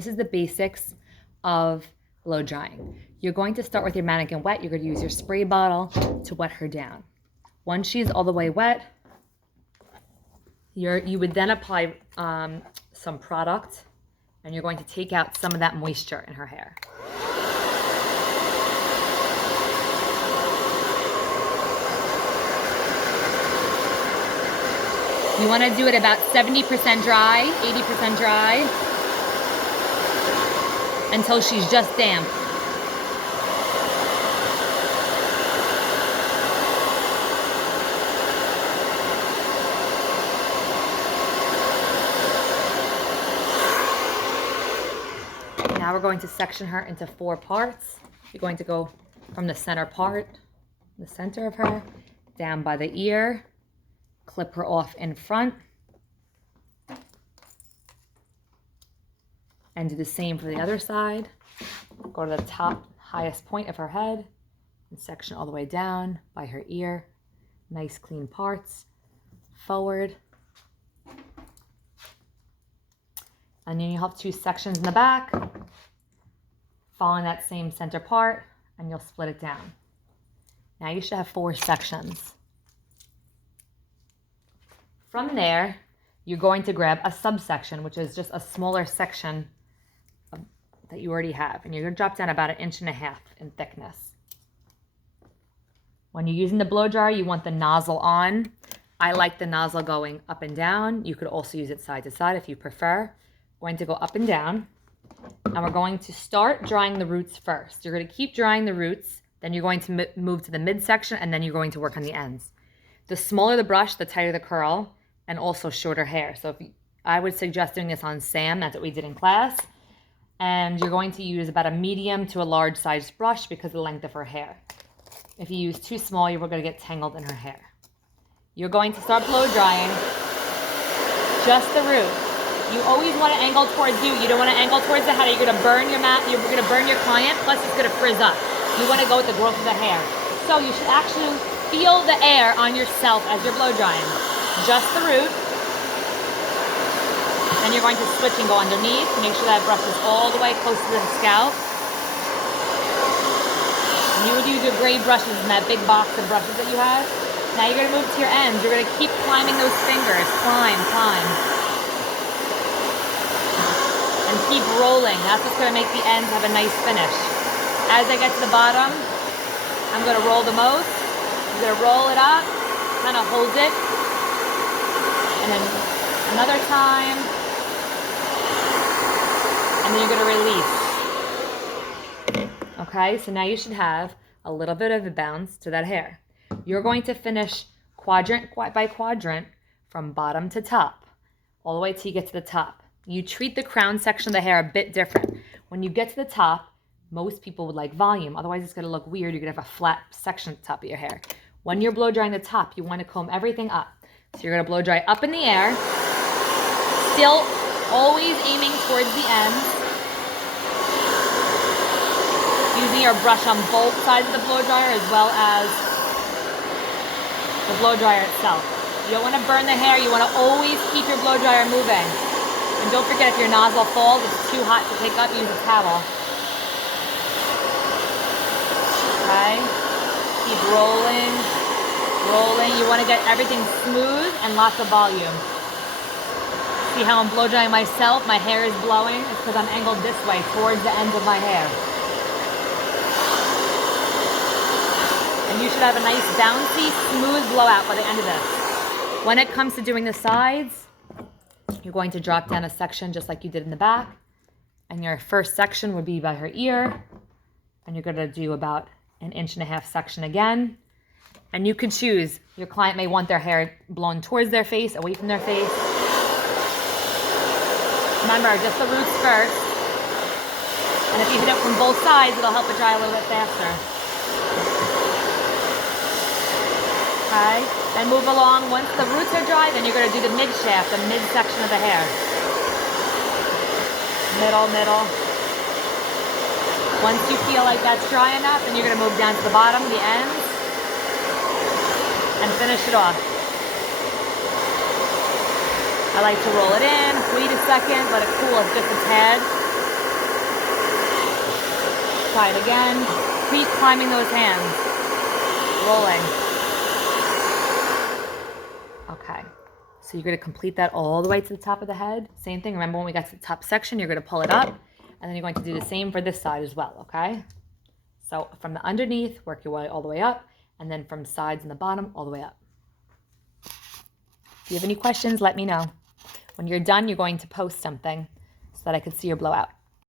This is the basics of blow drying. You're going to start with your mannequin wet. You're going to use your spray bottle to wet her down. Once she's all the way wet, you would then apply some product, and you're going to take out some of that moisture in her hair. You want to do it about 70% dry, 80% dry, until she's just damp. Now we're going to section her into 4 parts. You're going to go from the center part, the center of her, down by the ear, clip her off in front, and do the same for the other side. Go to the top, highest point of her head, and section all the way down by her ear. Nice clean parts, forward. And then you'll have 2 sections in the back, following that same center part, and you'll split it down. Now you should have 4 sections. From there, you're going to grab a subsection, which is just a smaller section that you already have, and you're going to drop down about 1.5 inches in thickness. When you're using the blow dryer, you want the nozzle on. I like the nozzle going up and down. You could also use it side to side if you prefer. Going to go up and down, and we're going to start drying the roots first. You're going to keep drying the roots, then you're going to move to the midsection, and then you're going to work on the ends. The smaller the brush, the tighter the curl, and also shorter hair. So I would suggest doing this on Sam. That's what we did in class. And you're going to use about a medium to a large sized brush because of the length of her hair. If you use too small, you're going to get tangled in her hair. You're going to start blow drying just the root. You always want to angle towards you. You don't want to angle towards the head. You're going to burn your mat. You're going to burn your client. Plus, it's going to frizz up. You want to go with the growth of the hair. So you should actually feel the air on yourself as you're blow drying. Just the root. Then you're going to switch and go underneath. Make sure that brush is all the way close to the scalp. And you would use your gray brushes in that big box of brushes that you have. Now you're going to move to your ends. You're going to keep climbing those fingers. Climb, climb. And keep rolling. That's what's going to make the ends have a nice finish. As I get to the bottom, I'm going to roll the most. I'm going to roll it up, kind of hold it. And then another time. And then you're going to release. Okay, so now you should have a little bit of a bounce to that hair. You're going to finish quadrant by quadrant from bottom to top, all the way till you get to the top. You treat the crown section of the hair a bit different. When you get to the top, most people would like volume. Otherwise, it's going to look weird. You're going to have a flat section at the top of your hair. When you're blow drying the top, you want to comb everything up. So you're going to blow dry up in the air, still always aiming towards the ends. Using your brush on both sides of the blow dryer as well as the blow dryer itself. You don't want to burn the hair. You want to always keep your blow dryer moving. And don't forget, if your nozzle falls, it's too hot to pick up, use a towel. Okay? Keep rolling, rolling. You want to get everything smooth and lots of volume. See how I'm blow drying myself? My hair is blowing. It's because I'm angled this way towards the ends of my hair. And you should have a nice bouncy, smooth blowout by the end of this. When it comes to doing the sides, you're going to drop down a section just like you did in the back. And your first section would be by her ear. And you're going to do about 1.5 inches section again. And you can choose. Your client may want their hair blown towards their face, away from their face. Remember, just the roots first. And if you hit it from both sides, it'll help it dry a little bit faster. Okay, then move along. Once the roots are dry, then you're going to do the mid shaft, the mid section of the hair. Middle, middle. Once you feel like that's dry enough, then you're going to move down to the bottom, the ends, and finish it off. I like to roll it in, wait a second, let it cool just a tad. Try it again. Keep climbing those hands. Rolling. Okay. So you're going to complete that all the way to the top of the head. Same thing. Remember when we got to the top section, you're going to pull it up. And then you're going to do the same for this side as well, okay? So from the underneath, work your way all the way up. And then from sides and the bottom, all the way up. If you have any questions, let me know. When you're done, you're going to post something so that I can see your blowout.